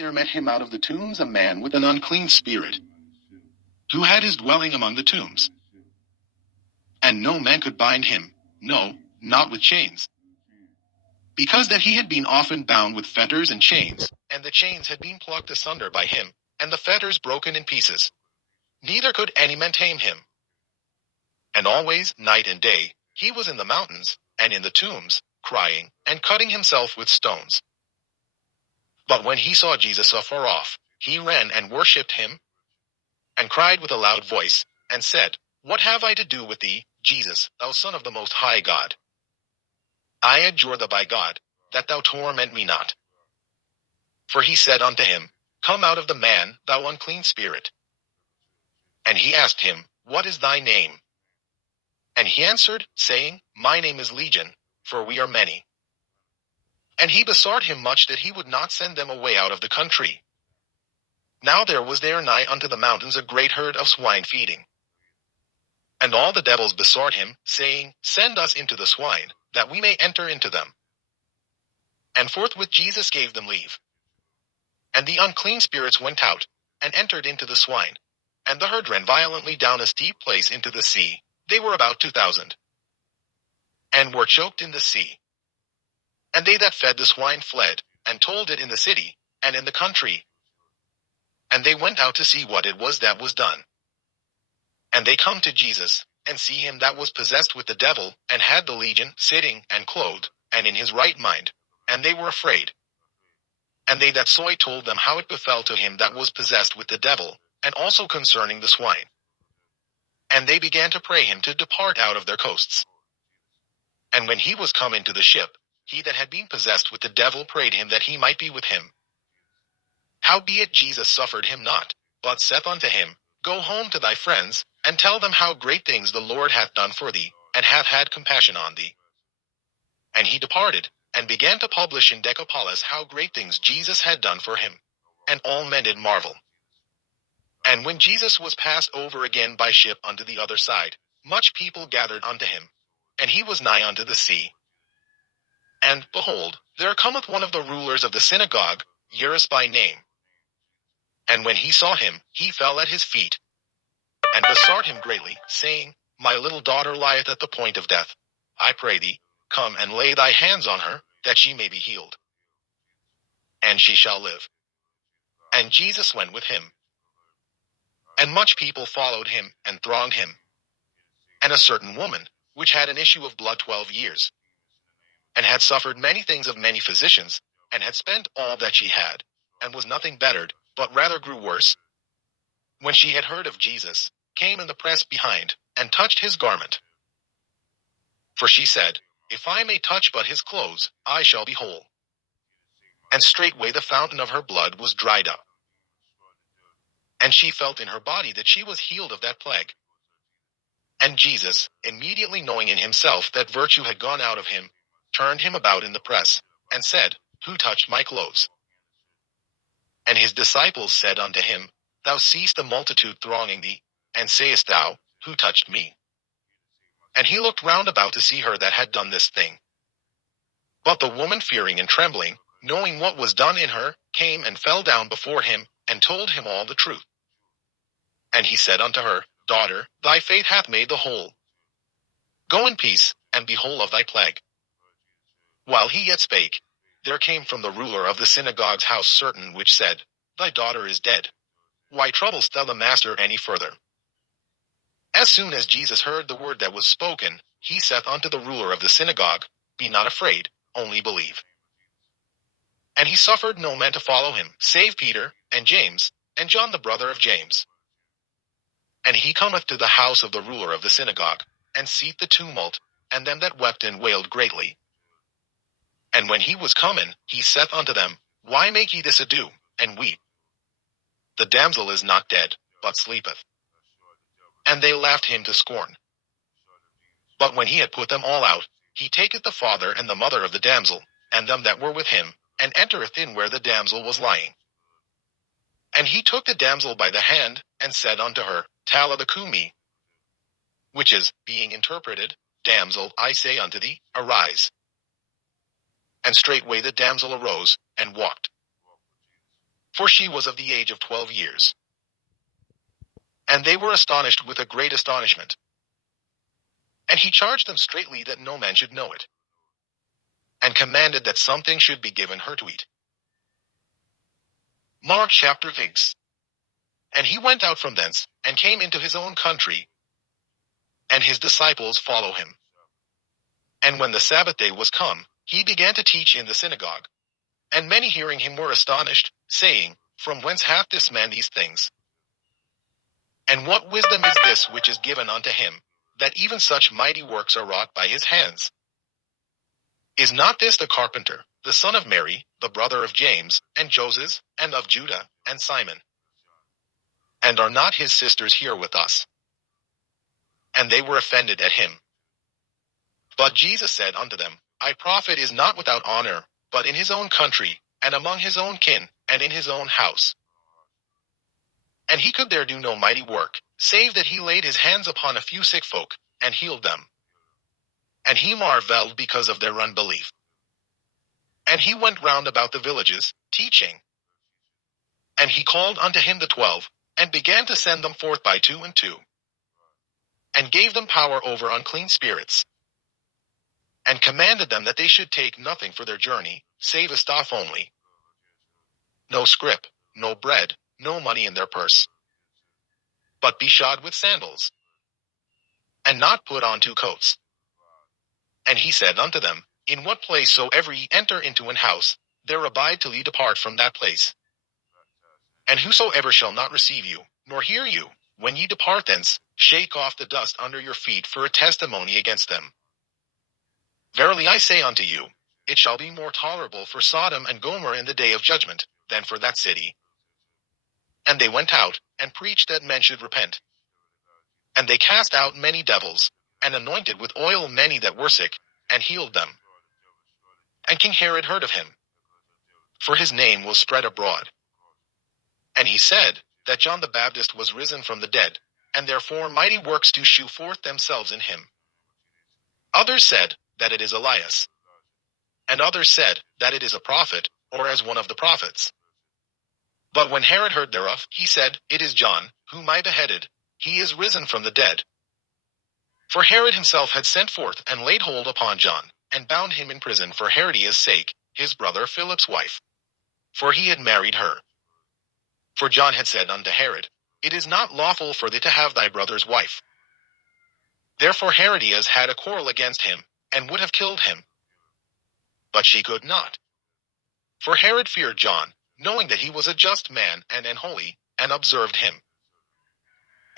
there met him out of the tombs a man with an unclean spirit, who had his dwelling among the tombs. And no man could bind him, no, not with chains, because that he had been often bound with fetters and chains, and the chains had been plucked asunder by him, and the fetters broken in pieces. Neither could any man tame him. And always, night and day, he was in the mountains, and in the tombs, crying, and cutting himself with stones. But when he saw Jesus afar off, he ran and worshipped him, and cried with a loud voice, and said, What have I to do with thee, Jesus, thou Son of the Most High God? I adjure thee by God, that thou torment me not. For he said unto him, Come out of the man, thou unclean spirit. And he asked him, What is thy name? And he answered, saying, My name is Legion, for we are many. And he besought him much that he would not send them away out of the country. Now there was there nigh unto the mountains a great herd of swine feeding. And all the devils besought him, saying, Send us into the swine, that we may enter into them. And forthwith Jesus gave them leave. And the unclean spirits went out, and entered into the swine. And the herd ran violently down a steep place into the sea. They were about 2,000. And were choked in the sea. And they that fed the swine fled, and told it in the city, and in the country. And they went out to see what it was that was done. And they come to Jesus, and see him that was possessed with the devil, and had the legion, sitting, and clothed, and in his right mind. And they were afraid. And they that saw it told them how it befell to him that was possessed with the devil, and also concerning the swine. And they began to pray him to depart out of their coasts. And when he was come into the ship, he that had been possessed with the devil prayed him that he might be with him. Howbeit Jesus suffered him not, but saith unto him, Go home to thy friends, and tell them how great things the Lord hath done for thee, and hath had compassion on thee. And he departed, and began to publish in Decapolis how great things Jesus had done for him. And all men did marvel. And when Jesus was passed over again by ship unto the other side, much people gathered unto him, and he was nigh unto the sea. And, behold, there cometh one of the rulers of the synagogue, Jairus by name. And when he saw him, he fell at his feet, and besought him greatly, saying, My little daughter lieth at the point of death. I pray thee, come and lay thy hands on her, that she may be healed. And she shall live. And Jesus went with him. And much people followed him, and thronged him. And a certain woman, which had an issue of blood 12 years, and had suffered many things of many physicians, and had spent all that she had, and was nothing bettered, but rather grew worse, when she had heard of Jesus, came in the press behind, and touched his garment. For she said, If I may touch but his clothes, I shall be whole. And straightway the fountain of her blood was dried up. And she felt in her body that she was healed of that plague. And Jesus, immediately knowing in himself that virtue had gone out of him, turned him about in the press, and said, Who touched my clothes? And his disciples said unto him, Thou seest the multitude thronging thee, and sayest thou, Who touched me? And he looked round about to see her that had done this thing. But the woman fearing and trembling, knowing what was done in her, came and fell down before him, and told him all the truth. And he said unto her, Daughter, thy faith hath made thee whole. Go in peace, and be whole of thy plague. While he yet spake, there came from the ruler of the synagogue's house certain which said, Thy daughter is dead. Why troublest thou the master any further? As soon as Jesus heard the word that was spoken, he saith unto the ruler of the synagogue, Be not afraid, only believe. And he suffered no man to follow him, save Peter, and James, and John the brother of James. And he cometh to the house of the ruler of the synagogue, and seeth the tumult, and them that wept and wailed greatly. And when he was comen, he saith unto them, Why make ye this ado, and weep? The damsel is not dead, but sleepeth. And they laughed him to scorn. But when he had put them all out, he taketh the father and the mother of the damsel, and them that were with him, and entereth in where the damsel was lying. And he took the damsel by the hand, and said unto her, Talitha cumi, which is, being interpreted, Damsel, I say unto thee, arise. And straightway the damsel arose, and walked. for she was of the age of 12 years. And they were astonished with a great astonishment. And he charged them straitly that no man should know it, and commanded that something should be given her to eat. Mark chapter 6. And he went out from thence, and came into his own country, and his disciples follow him. And when the Sabbath day was come, he began to teach in the synagogue. And many hearing him were astonished, saying, From whence hath this man these things? And what wisdom is this which is given unto him, that even such mighty works are wrought by his hands? Is not this the carpenter, the son of Mary, the brother of James, and Joses, and of Judah, and Simon? And are not his sisters here with us? And they were offended at him. But Jesus said unto them, A prophet is not without honor, but in his own country, and among his own kin, and in his own house. And he could there do no mighty work, save that he laid his hands upon a few sick folk, and healed them. And he marveled because of their unbelief. And he went round about the villages, teaching. And he called unto him the 12, and began to send them forth by 2 and 2, and gave them power over unclean spirits, and commanded them that they should take nothing for their journey, save a staff only, no scrip, no bread, no money in their purse, but be shod with sandals, and not put on 2 coats. And he said unto them, In what place soever ye enter into an house, there abide till ye depart from that place. And whosoever shall not receive you, nor hear you, when ye depart thence, shake off the dust under your feet for a testimony against them. Verily I say unto you, it shall be more tolerable for Sodom and Gomorrah in the day of judgment, than for that city. And they went out, and preached that men should repent. And they cast out many devils, and anointed with oil many that were sick, and healed them. And King Herod heard of him, for his name was spread abroad. And he said, that John the Baptist was risen from the dead, and therefore mighty works do shew forth themselves in him. Others said, that it is Elias. And others said, that it is a prophet, or as one of the prophets. But when Herod heard thereof, he said, It is John, whom I beheaded. He is risen from the dead. For Herod himself had sent forth and laid hold upon John, and bound him in prison for Herodias' sake, his brother Philip's wife. For he had married her. For John had said unto Herod, It is not lawful for thee to have thy brother's wife. Therefore Herodias had a quarrel against him, and would have killed him. But she could not. For Herod feared John, knowing that he was a just man and an holy, and observed him.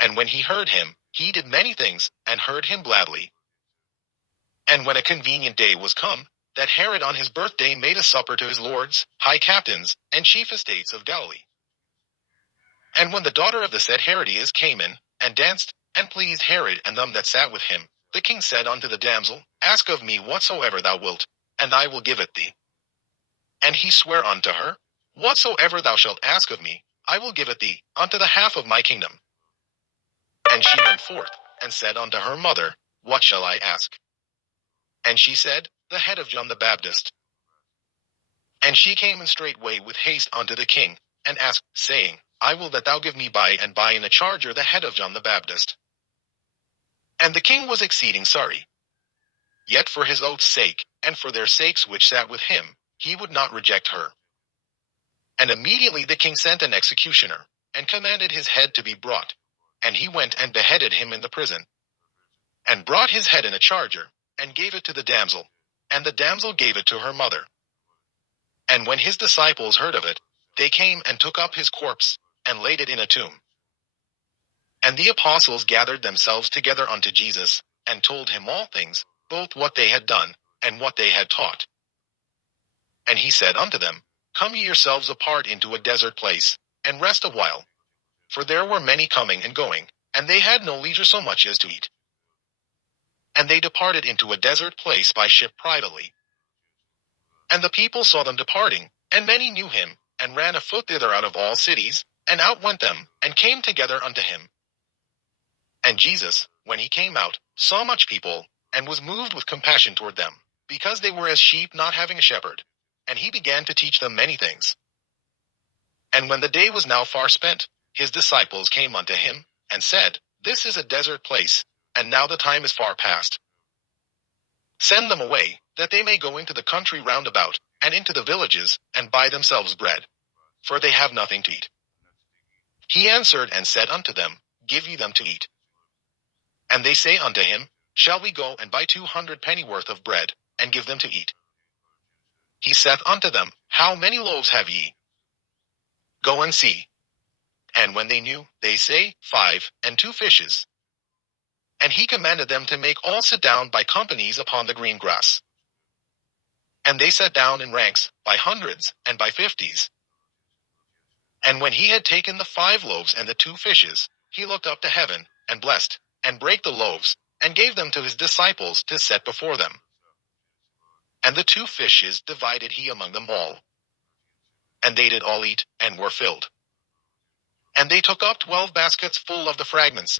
And when he heard him, he did many things, and heard him gladly. And when a convenient day was come, that Herod on his birthday made a supper to his lords, high captains, and chief estates of Galilee. And when the daughter of the said Herodias came in, and danced, and pleased Herod and them that sat with him, the king said unto the damsel, Ask of me whatsoever thou wilt, and I will give it thee. And he sware unto her, Whatsoever thou shalt ask of me, I will give it thee, unto the half of my kingdom. And she went forth, and said unto her mother, What shall I ask? And she said, The head of John the Baptist. And she came in straightway with haste unto the king, and asked, saying, I will that thou give me by and by in a charger the head of John the Baptist. And the king was exceeding sorry. Yet for his oath's sake, and for their sakes which sat with him, he would not reject her. And immediately the king sent an executioner, and commanded his head to be brought. And he went and beheaded him in the prison, and brought his head in a charger, and gave it to the damsel, and the damsel gave it to her mother. And when his disciples heard of it, they came and took up his corpse, and laid it in a tomb. And the apostles gathered themselves together unto Jesus, and told him all things, both what they had done, and what they had taught. And he said unto them, Come ye yourselves apart into a desert place, and rest a while. For there were many coming and going, and they had no leisure so much as to eat. And they departed into a desert place by ship privately. And the people saw them departing, and many knew him, and ran afoot thither out of all cities, and out went them, and came together unto him. And Jesus, when he came out, saw much people, and was moved with compassion toward them, because they were as sheep not having a shepherd. And he began to teach them many things. And when the day was now far spent, his disciples came unto him, and said, This is a desert place, and now the time is far past. Send them away, that they may go into the country round about, and into the villages, and buy themselves bread. For they have nothing to eat. He answered and said unto them, Give ye them to eat. And they say unto him, Shall we go and buy 200 pennyworth of bread, and give them to eat? He saith unto them, How many loaves have ye? Go and see. And when they knew, they say, 5, and 2 fishes. And he commanded them to make all sit down by companies upon the green grass. And they sat down in ranks, by hundreds, and by 50s. And when he had taken the 5 loaves and the 2 fishes, he looked up to heaven, and blessed, and brake the loaves, and gave them to his disciples to set before them. And the 2 fishes divided he among them all. And they did all eat, and were filled. And they took up 12 baskets full of the fragments,